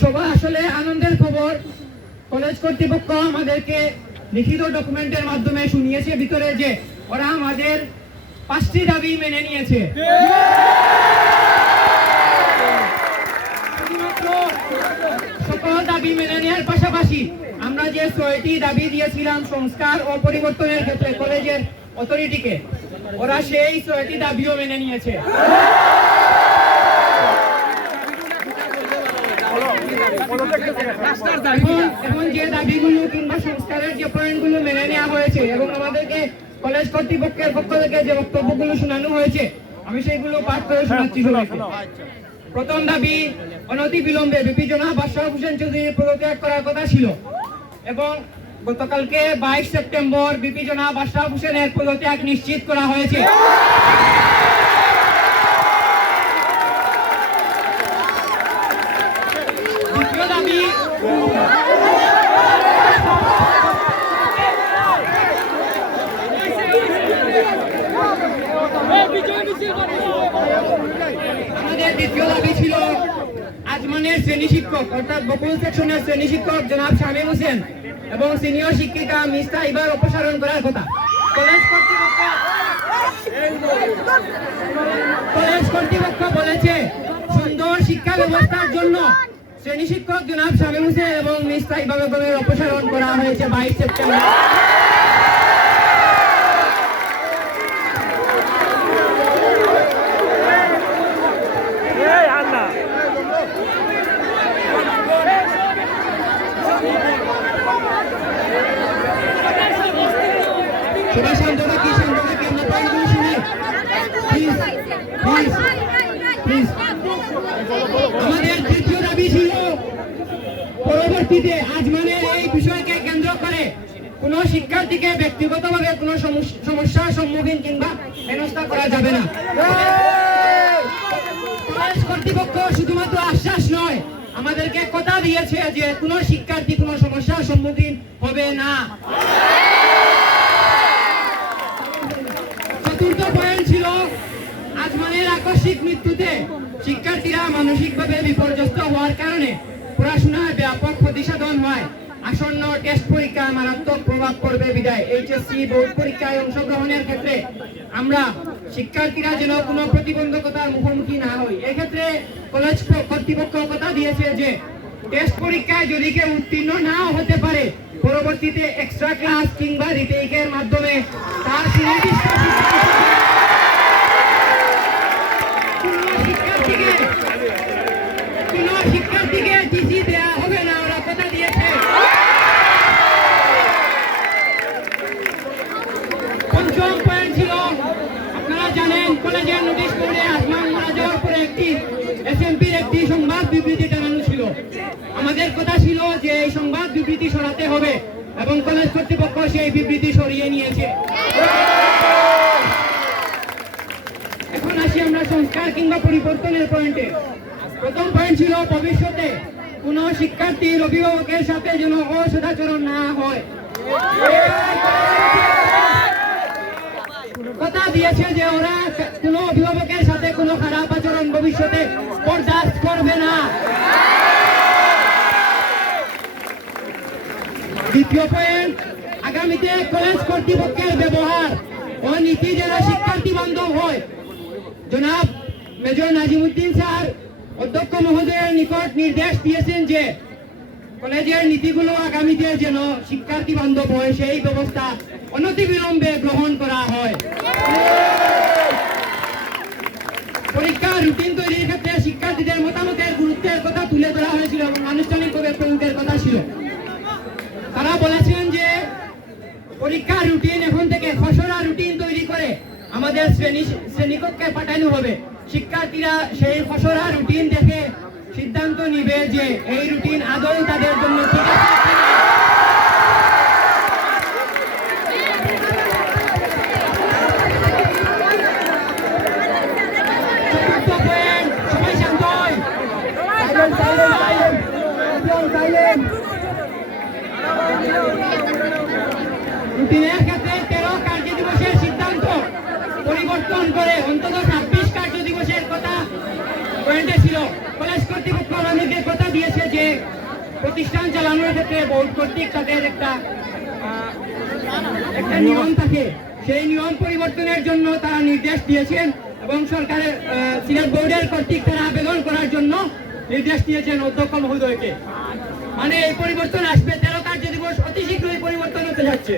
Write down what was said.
সবাই আসলে আনন্দের খবর, কলেজ কর্তৃপক্ষ আমাদেরকে লিখিত ডকুমেন্টের মাধ্যমে শুনিয়েছে ভিতরে যে ওরা আমাদের 5টি দাবি মেনে নিয়েছে। শুধুমাত্র সকল দাবি মেনে নেওয়ার পাশাপাশি আমরা যে 6টি দাবি দিয়েছিলাম সংস্কার ও পরিবর্তনের ক্ষেত্রে কলেজের অথরিটিকে, ওরা সেই 6টি দাবিও মেনে নিয়েছে। এখন যে দাবিগুলো কিংবা সংস্কারের যে পয়েন্টগুলো মেনে নেওয়া হয়েছে এবং আমাদেরকে কলেজ কর্তৃপক্ষের পক্ষ থেকে যে বক্তব্যগুলো শোনানো হয়েছে, আমি সেগুলো পাঠ করে শোনাচ্ছি সবাইকে। প্রথম দাবি, অনতি বিলম্বে ভিপি জনাব আশরাফ হোসেন চৌধুরী পদত্যাগ করার কথা ছিল এবং গতকালকে 22 সেপ্টেম্বর ভিপি জনাব আশরাফ হোসেনের পদত্যাগ নিশ্চিত করা হয়েছে। দ্বিতীয় দাবি, আমাদের দ্বিতীয় দাবি ছিল আজমানের শ্রেণী শিক্ষক অর্থাৎ বকুল সেকশনের শ্রেণী শিক্ষক জনাব শামীম হোসেন এবং সিনিয়র শিক্ষিকা মিস তাইবার অপসারণ করার কথা। কলেজ কর্তৃপক্ষ বলেছে সুন্দর শিক্ষা ব্যবস্থার জন্য শ্রেণী শিক্ষক জনাব শামীম হোসেন এবং মিস তাইবা বেগমের অপসারণ করা হয়েছে 22 সেপ্টেম্বর। সবাই শান্ত থাকি, আমরা পয়েন্টগুলো শুনি প্লিজ। আমাদের তৃতীয় দাবি ছিল পরবর্তীতে আজমানের এই বিষয়কে কেন্দ্র করে কোন শিক্ষার্থীকে ব্যক্তিগতভাবে কোন সমস্যার সম্মুখীন কিংবা হেনস্থা করা যাবে না। কলেজ কর্তৃপক্ষ শুধুমাত্র আশ্বাস নয়, আমাদেরকে কথা দিয়েছে যে কোন শিক্ষার্থী কোন সমস্যার সম্মুখীন হবে না। চতুর্থ পয়েন্ট ছিল আজমানের আকস্মিক মৃত্যুতে শিক্ষার্থীরা মানসিকভাবে বিপর্যস্ত হওয়ার কারণে পড়াশোনায় ব্যাপক ক্ষতিসাধন হয়, আসন্ন টেস্ট পরীক্ষায় মারাত্মক প্রভাব পড়বে বিধায় এইচএসসি বোর্ড পরীক্ষায় অংশগ্রহণের ক্ষেত্রে আমরা শিক্ষার্থীরা যেন কোনো প্রতিবন্ধকতার মুখোমুখি না হই। এক্ষেত্রে কলেজ কর্তৃপক্ষ কথা দিয়েছে যে টেস্ট পরীক্ষায় যদি কেউ উত্তীর্ণ নাও হতে পারে, পরবর্তীতে এক্সট্রা ক্লাস কিংবা রিটেকের মাধ্যমে তার সুনির্দিষ্ট শিক্ষার্থীকে টিসি দেওয়া হবে না, ওরা কথা দিয়েছে। পঞ্চম পয়েন্ট ছিল, আপনারা জানেন কলেজের নোটিশ বোর্ডে আজমান মারা যাওয়ার পরে একটি এসএমপির একটি সংবাদ বিবৃতি জানানো ছিল। আমাদের কথা ছিল যে এই সংবাদ বিবৃতি সরাতে হবে এবং কলেজ কর্তৃপক্ষ সেই বিবৃতি সরিয়ে নিয়েছে। এখন আসি আমরা সংস্কার কিংবা পরিবর্তনের পয়েন্টে। প্রথম পয়েন্ট ছিল ভবিষ্যতে কোন শিক্ষার্থীর অভিভাবকের সাথে যেন অসদাচরণ না হয়। কথা দিয়েছে যে ওরা কোন অভিভাবকের সাথে কোনো খারাপ আচরণ ভবিষ্যতে বরদাস্ত করবে না। দ্বিতীয় পয়েন্ট, আগামীতে কলেজ কর্তৃপক্ষের ব্যবহার ও নীতি যেন শিক্ষার্থী বান্ধব হয়। জনাব মেজর নাজিমুদ্দিন স্যার অধ্যক্ষ মহোদয়ের নিকট নির্দেশ দিয়েছেন যে কলেজের নীতিগুলো আগামীতে যেন শিক্ষার্থী বান্ধব হয়, সেই ব্যবস্থা অনতিবিলম্বে গ্রহণ করা হয়। পরীক্ষার রুটিন তৈরির ক্ষেত্রে শিক্ষার্থীদের মতামতের গুরুত্বের কথা তুলে ধরা হয়েছিল এবং আনুষ্ঠানিকভাবে প্রয়োগের কথা ছিল। তারা বলেছেন যে পরীক্ষার রুটিন এখন থেকে খসড়া রুটিন তৈরি করে আমাদের শ্রেণীকক্ষে পাঠানো হবে। শিক্ষার্থীরা সেই খসড়া রুটিন দেখে সিদ্ধান্ত নিবে যে এই রুটিন আদৌ তাদের জন্য ঠিক আছে। সবাই শান্ত হয়, রুটিনের ক্ষেত্রে 13 কার্য দিবসের সিদ্ধান্ত পরিবর্তন করে অন্তত 26 কার্য দিবসের কথা পয়েন্টে ছিল। কলেজ কর্তৃপক্ষ আমাদেরকে কথা দিয়েছে যে যে প্রতিষ্ঠান চালানোর ক্ষেত্রে বোর্ড কর্তৃক তাদের একটা নিয়ম থাকে, সেই নিয়ম পরিবর্তনের জন্য তারা নির্দেশ দিয়েছেন এবং সরকারের সিলেট বোর্ডের কর্তৃক তারা আবেদন করার জন্য নির্দেশ দিয়েছেন অধ্যক্ষ মহোদয়কে। মানে এই পরিবর্তন আসবে, 13 কার্য দিবস অতি শীঘ্রই পরিবর্তন হতে যাচ্ছে।